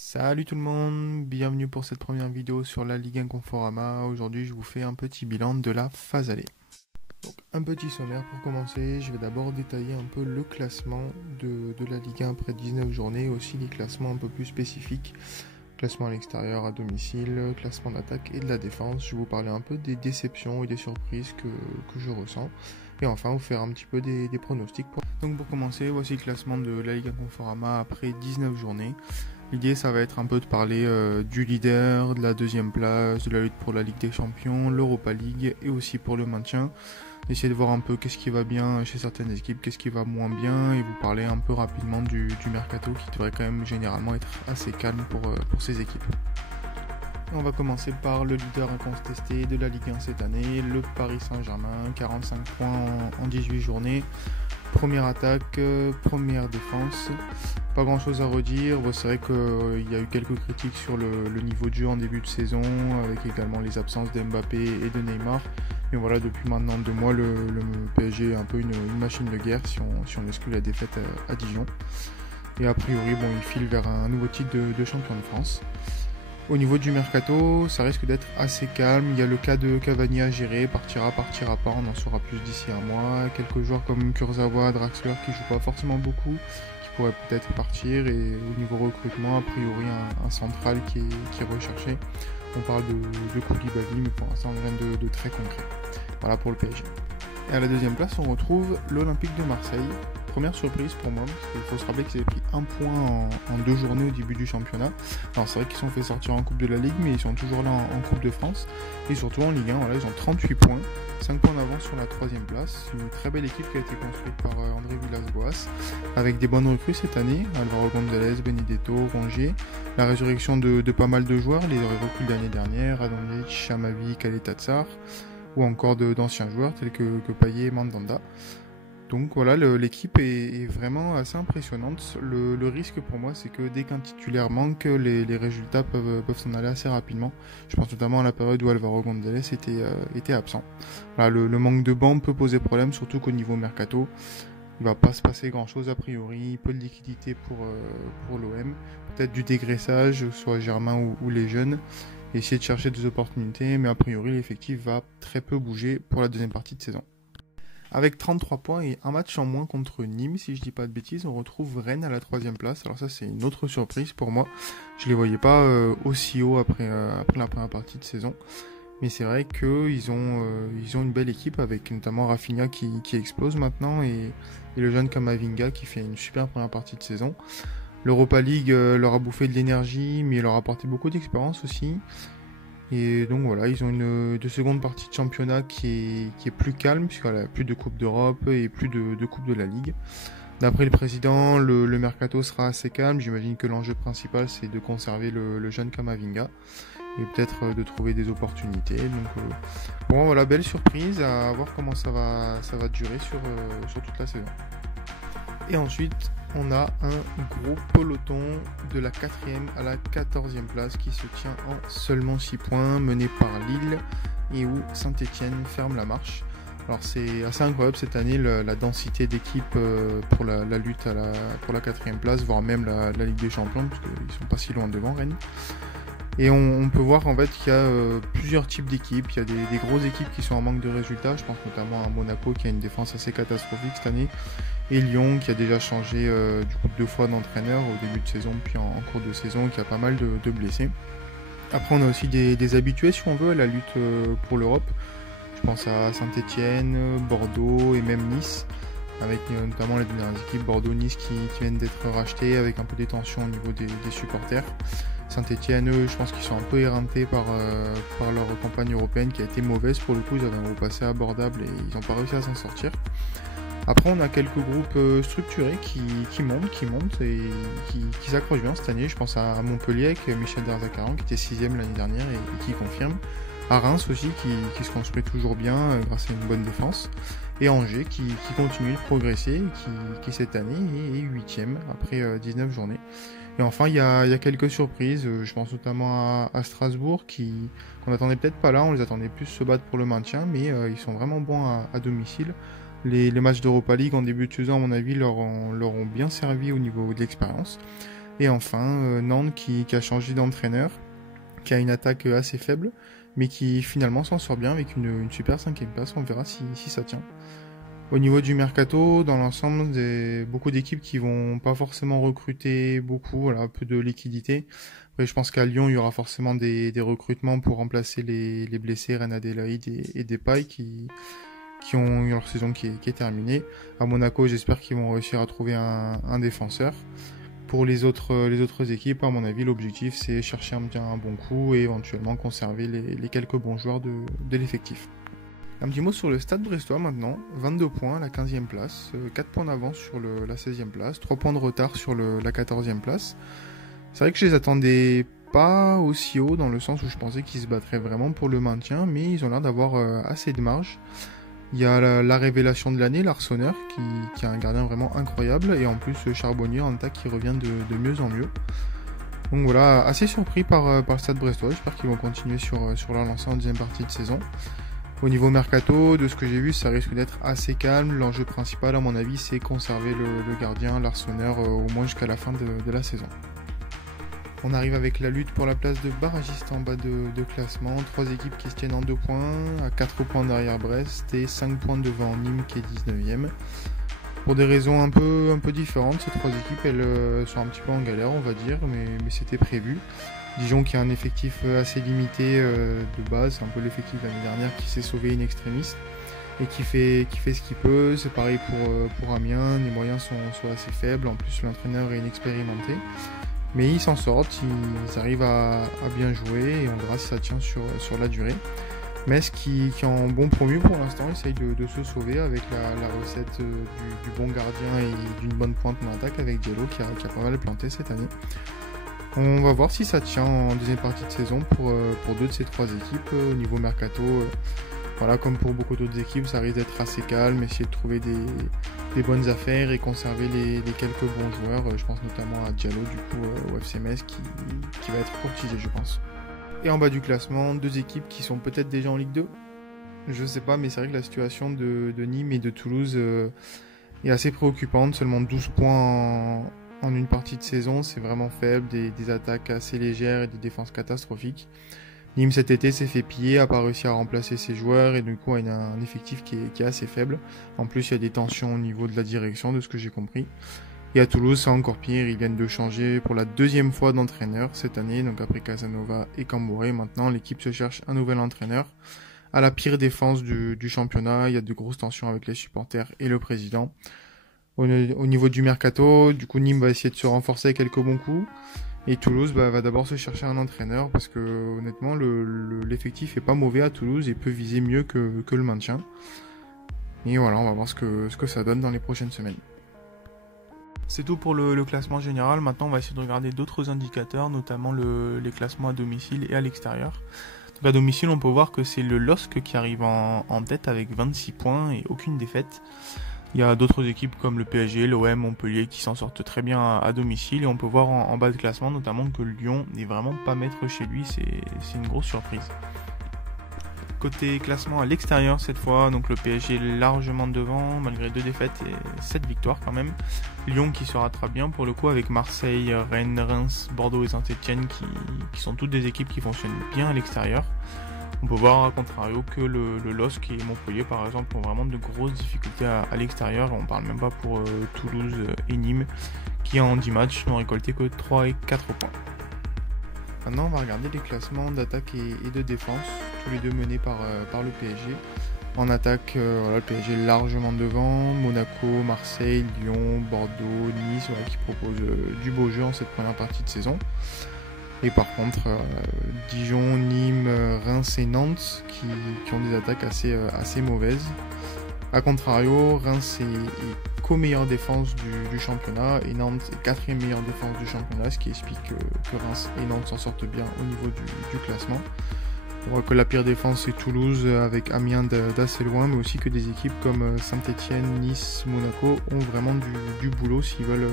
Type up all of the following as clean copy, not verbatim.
Salut tout le monde, bienvenue pour cette première vidéo sur la Ligue 1 Conforama. Aujourd'hui je vous fais un petit bilan de la phase aller. Donc, un petit sommaire pour commencer, je vais d'abord détailler un peu le classement de la Ligue 1 après 19 journées, et aussi les classements un peu plus spécifiques, classement à l'extérieur, à domicile, classement d'attaque et de la défense. Je vais vous parler un peu des déceptions et des surprises que je ressens, et enfin vous faire un petit peu des pronostics. Donc pour commencer, voici le classement de la Ligue 1 Conforama après 19 journées. L'idée, ça va être un peu de parler du leader, de la deuxième place, de la lutte pour la Ligue des Champions, l'Europa League et aussi pour le maintien. D'essayer de voir un peu qu'est-ce qui va bien chez certaines équipes, qu'est-ce qui va moins bien, et vous parler un peu rapidement du mercato qui devrait quand même généralement être assez calme pour ces équipes. Et on va commencer par le leader incontesté de la Ligue 1 cette année, le Paris Saint-Germain, 45 points en 18 journées. Première attaque, première défense, pas grand chose à redire. Bon, c'est vrai qu'il y a eu quelques critiques sur le niveau de jeu en début de saison, avec également les absences d'Mbappé et de Neymar. Mais voilà, depuis maintenant 2 mois, le PSG est un peu une machine de guerre si on exclut la défaite à Dijon. Et a priori, bon, il file vers un nouveau titre de champion de France. Au niveau du mercato, ça risque d'être assez calme. Il y a le cas de Cavani à gérer, partira pas, on en saura plus d'ici un mois. Quelques joueurs comme Kurzawa, Draxler qui jouent pas forcément beaucoup, qui pourraient peut-être partir. Et au niveau recrutement, a priori un central qui est recherché. On parle de Koulibaly, mais pour l'instant rien de très concret. Voilà pour le PSG. Et à la deuxième place, on retrouve l'Olympique de Marseille. Première surprise pour moi, parce qu'il faut se rappeler qu'ils avaient pris un point en 2 journées au début du championnat. Alors c'est vrai qu'ils sont fait sortir en Coupe de la Ligue, mais ils sont toujours là en Coupe de France. Et surtout en Ligue 1, voilà, ils ont 38 points, 5 points d'avance sur la 3ème place. Une très belle équipe qui a été construite par André Villas-Boas, avec des bonnes recrues cette année, Alvaro González, Benedetto, Rongier. La résurrection de pas mal de joueurs, les recrues de l'année dernière, Adonic, Chamavi, Kaletatsar, ou encore d'anciens joueurs tels que Payet et Mandanda. Donc voilà, l'équipe est vraiment assez impressionnante. Le risque pour moi, c'est que dès qu'un titulaire manque, les résultats peuvent s'en aller assez rapidement. Je pense notamment à la période où Alvaro González était absent. Voilà, le manque de banc peut poser problème, surtout qu'au niveau mercato, il va pas se passer grand chose a priori. Peu de liquidité pour l'OM, peut-être du dégraissage, soit Germain ou les jeunes. Essayer de chercher des opportunités, mais a priori l'effectif va très peu bouger pour la deuxième partie de saison. Avec 33 points et un match en moins contre Nîmes, si je dis pas de bêtises, on retrouve Rennes à la 3ème place. Alors ça c'est une autre surprise pour moi. Je les voyais pas aussi haut après la première partie de saison. Mais c'est vrai qu'ils ont une belle équipe avec notamment Rafinha qui explose maintenant et le jeune Kamavinga qui fait une super première partie de saison. L'Europa League leur a bouffé de l'énergie, mais leur a apporté beaucoup d'expérience aussi. Et donc voilà, ils ont une seconde partie de championnat qui est plus calme, puisqu'il n'y a plus de Coupe d'Europe et plus de Coupe de la Ligue. D'après le président, le mercato sera assez calme. J'imagine que l'enjeu principal, c'est de conserver le jeune Kamavinga et peut-être de trouver des opportunités. Donc pour moi, voilà, belle surprise, à voir comment ça va durer sur toute la saison. Et ensuite, on a un gros peloton de la 4ème à la 14ème place qui se tient en seulement 6 points, mené par Lille et où Saint-Etienne ferme la marche. Alors c'est assez incroyable cette année la densité d'équipes pour la lutte pour la 4ème place, voire même la Ligue des Champions, parce qu'ils sont pas si loin devant Rennes. Et on peut voir en fait qu'il y a plusieurs types d'équipes. Il y a des grosses équipes qui sont en manque de résultats. Je pense notamment à Monaco qui a une défense assez catastrophique cette année. Et Lyon qui a déjà changé du coup 2 fois d'entraîneur au début de saison puis en cours de saison, qui a pas mal de blessés. Après on a aussi des habitués si on veut à la lutte pour l'Europe. Je pense à Saint-Etienne, Bordeaux et même Nice, avec notamment les dernières équipes Bordeaux-Nice qui viennent d'être rachetées, avec un peu des tensions au niveau des supporters. Saint-Etienne, eux, je pense qu'ils sont un peu éreintés par leur campagne européenne qui a été mauvaise. Pour le coup, ils avaient un groupe assez abordable et ils n'ont pas réussi à s'en sortir. Après, on a quelques groupes structurés qui montent et qui s'accrochent bien cette année. Je pense à Montpellier avec Michel Derzakarian qui était 6ème l'année dernière et qui confirme. À Reims aussi qui se construit toujours bien grâce à une bonne défense. Et Angers qui continue de progresser et qui cette année est 8ème après 19 journées. Et enfin, il y a quelques surprises. Je pense notamment à Strasbourg qu'on n'attendait peut-être pas là. On les attendait plus se battre pour le maintien, mais ils sont vraiment bons à domicile. Les matchs d'Europa League en début de saison, à mon avis, leur ont bien servi au niveau de l'expérience. Et enfin, Nantes qui a changé d'entraîneur, qui a une attaque assez faible, mais qui finalement s'en sort bien avec une super 5e place. On verra si ça tient. Au niveau du mercato, dans l'ensemble, beaucoup d'équipes qui vont pas forcément recruter beaucoup, voilà, un peu de liquidité. Après, je pense qu'à Lyon, il y aura forcément des recrutements pour remplacer les blessés Reine Adélaïde et Depay qui ont eu leur saison qui est terminée. À Monaco, j'espère qu'ils vont réussir à trouver un défenseur. Pour les autres équipes, à mon avis, l'objectif c'est chercher un bon coup et éventuellement conserver les quelques bons joueurs de l'effectif. Un petit mot sur le Stade Brestois maintenant, 22 points à la 15e place, 4 points d'avance sur la 16e place, 3 points de retard sur la 14e place. C'est vrai que je les attendais pas aussi haut dans le sens où je pensais qu'ils se battraient vraiment pour le maintien, mais ils ont l'air d'avoir assez de marge. Il y a la révélation de l'année, l'Arseneur, qui a un gardien vraiment incroyable, et en plus Charbonnier en attaque qui revient de mieux en mieux. Donc voilà, assez surpris par le Stade Brestois, j'espère qu'ils vont continuer sur leur lancée en deuxième partie de saison. Au niveau mercato, de ce que j'ai vu, ça risque d'être assez calme. L'enjeu principal, à mon avis, c'est conserver le gardien, l'Arseneur, au moins jusqu'à la fin de la saison. On arrive avec la lutte pour la place de barragiste en bas de classement. 3 équipes qui se tiennent en 2 points, à 4 points derrière Brest et 5 points devant Nîmes qui est 19e. Pour des raisons un peu différentes, ces 3 équipes elles sont un petit peu en galère, on va dire, mais c'était prévu. Dijon qui a un effectif assez limité de base, c'est un peu l'effectif de l'année dernière qui s'est sauvé in extremis et qui fait ce qu'il peut. C'est pareil pour Amiens, les moyens sont assez faibles, en plus l'entraîneur est inexpérimenté. Mais ils s'en sortent, ils arrivent à bien jouer et on verra si ça tient sur la durée. Metz qui est en bon promu pour l'instant, essaye de se sauver avec la recette du bon gardien et d'une bonne pointe en attaque avec Diallo qui a pas mal planté cette année. On va voir si ça tient en deuxième partie de saison pour 2 de ces 3 équipes. Au niveau mercato, voilà, comme pour beaucoup d'autres équipes, ça risque d'être assez calme, essayer de trouver des bonnes affaires et conserver les quelques bons joueurs. Je pense notamment à Diallo du coup au FC Metz qui va être courtisé, je pense. Et en bas du classement, 2 équipes qui sont peut-être déjà en Ligue 2. Je sais pas, mais c'est vrai que la situation de Nîmes et de Toulouse est assez préoccupante. Seulement 12 points en une partie de saison, c'est vraiment faible, des attaques assez légères et des défenses catastrophiques. Nîmes cet été s'est fait piller, a pas réussi à remplacer ses joueurs et du coup a un effectif qui est assez faible. En plus il y a des tensions au niveau de la direction de ce que j'ai compris. Et à Toulouse c'est encore pire, ils viennent de changer pour la 2e fois d'entraîneur cette année, donc après Casanova et Camboré, maintenant l'équipe se cherche un nouvel entraîneur. À la pire défense du championnat, il y a de grosses tensions avec les supporters et le président. Au niveau du mercato, du coup Nîmes va essayer de se renforcer avec quelques bons coups. Et Toulouse va d'abord se chercher un entraîneur parce que honnêtement l'effectif est pas mauvais à Toulouse et peut viser mieux que le maintien. Et voilà, on va voir ce que ça donne dans les prochaines semaines. C'est tout pour le classement général. Maintenant on va essayer de regarder d'autres indicateurs, notamment les classements à domicile et à l'extérieur. Donc à domicile on peut voir que c'est le LOSC qui arrive en tête avec 26 points et aucune défaite. Il y a d'autres équipes comme le PSG, l'OM, Montpellier qui s'en sortent très bien à domicile et on peut voir en bas de classement notamment que Lyon n'est vraiment pas maître chez lui, c'est une grosse surprise. Côté classement à l'extérieur cette fois, donc le PSG est largement devant malgré 2 défaites et 7 victoires quand même. Lyon qui se rattrape bien pour le coup avec Marseille, Rennes, Reims, Bordeaux et Saint-Etienne qui sont toutes des équipes qui fonctionnent bien à l'extérieur. On peut voir à contrario que le LOSC et Montpellier par exemple ont vraiment de grosses difficultés à l'extérieur. On parle même pas pour Toulouse et Nîmes qui en 10 matchs n'ont récolté que 3 et 4 points. Maintenant on va regarder les classements d'attaque et de défense, tous les deux menés par le PSG. En attaque, voilà, le PSG est largement devant, Monaco, Marseille, Lyon, Bordeaux, Nice voilà, qui proposent du beau jeu en cette première partie de saison. Et par contre, Dijon, Nîmes, Reims et Nantes qui ont des attaques assez mauvaises. A contrario, Reims est co-meilleure défense du championnat et Nantes est 4e meilleure défense du championnat, ce qui explique que Reims et Nantes s'en sortent bien au niveau du classement. On voit que la pire défense c'est Toulouse avec Amiens d'assez loin, mais aussi que des équipes comme Saint-Etienne, Nice, Monaco ont vraiment du boulot s'ils veulent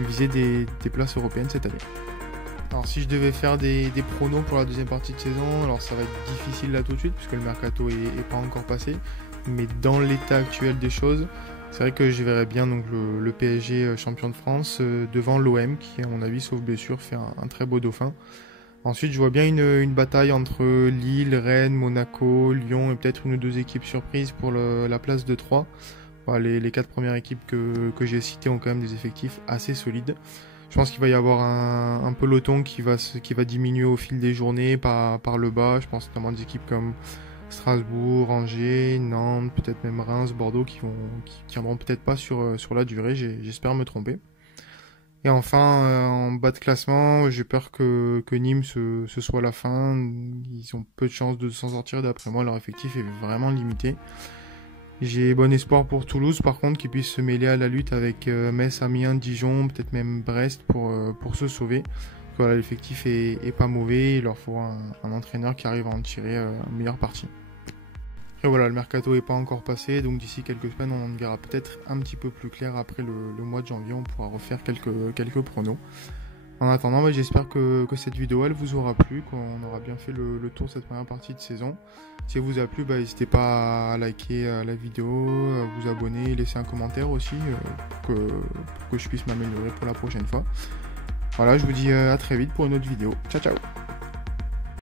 viser des places européennes cette année. Alors si je devais faire des pronos pour la deuxième partie de saison, alors ça va être difficile là tout de suite puisque le mercato est pas encore passé, mais dans l'état actuel des choses, C'est vrai que je verrais bien donc le PSG champion de France devant l'OM qui, à mon avis, sauf blessure, fait un très beau dauphin. Ensuite, je vois bien une bataille entre Lille, Rennes, Monaco, Lyon et peut-être une ou deux équipes surprises pour la place de 3. Voilà, les 4 premières équipes que j'ai citées ont quand même des effectifs assez solides. Je pense qu'il va y avoir un peloton qui va diminuer au fil des journées par le bas. Je pense notamment des équipes comme Strasbourg, Angers, Nantes, peut-être même Reims, Bordeaux qui tiendront peut-être pas sur la durée. J'espère me tromper. Et enfin, en bas de classement, j'ai peur que Nîmes ce soit la fin. Ils ont peu de chances de s'en sortir. D'après moi, leur effectif est vraiment limité. J'ai bon espoir pour Toulouse, par contre, qu'ils puissent se mêler à la lutte avec Metz, Amiens, Dijon, peut-être même Brest pour se sauver. Voilà, l'effectif est pas mauvais. Il leur faut un entraîneur qui arrive à en tirer un meilleur parti. Et voilà, le mercato n'est pas encore passé, donc d'ici quelques semaines, on en verra peut-être un petit peu plus clair après le mois de janvier. On pourra refaire quelques pronos. En attendant, j'espère que cette vidéo elle vous aura plu, qu'on aura bien fait le tour de cette première partie de saison. Si elle vous a plu, n'hésitez pas à liker la vidéo, à vous abonner, laisser un commentaire aussi pour que je puisse m'améliorer pour la prochaine fois. Voilà, je vous dis à très vite pour une autre vidéo. Ciao ciao.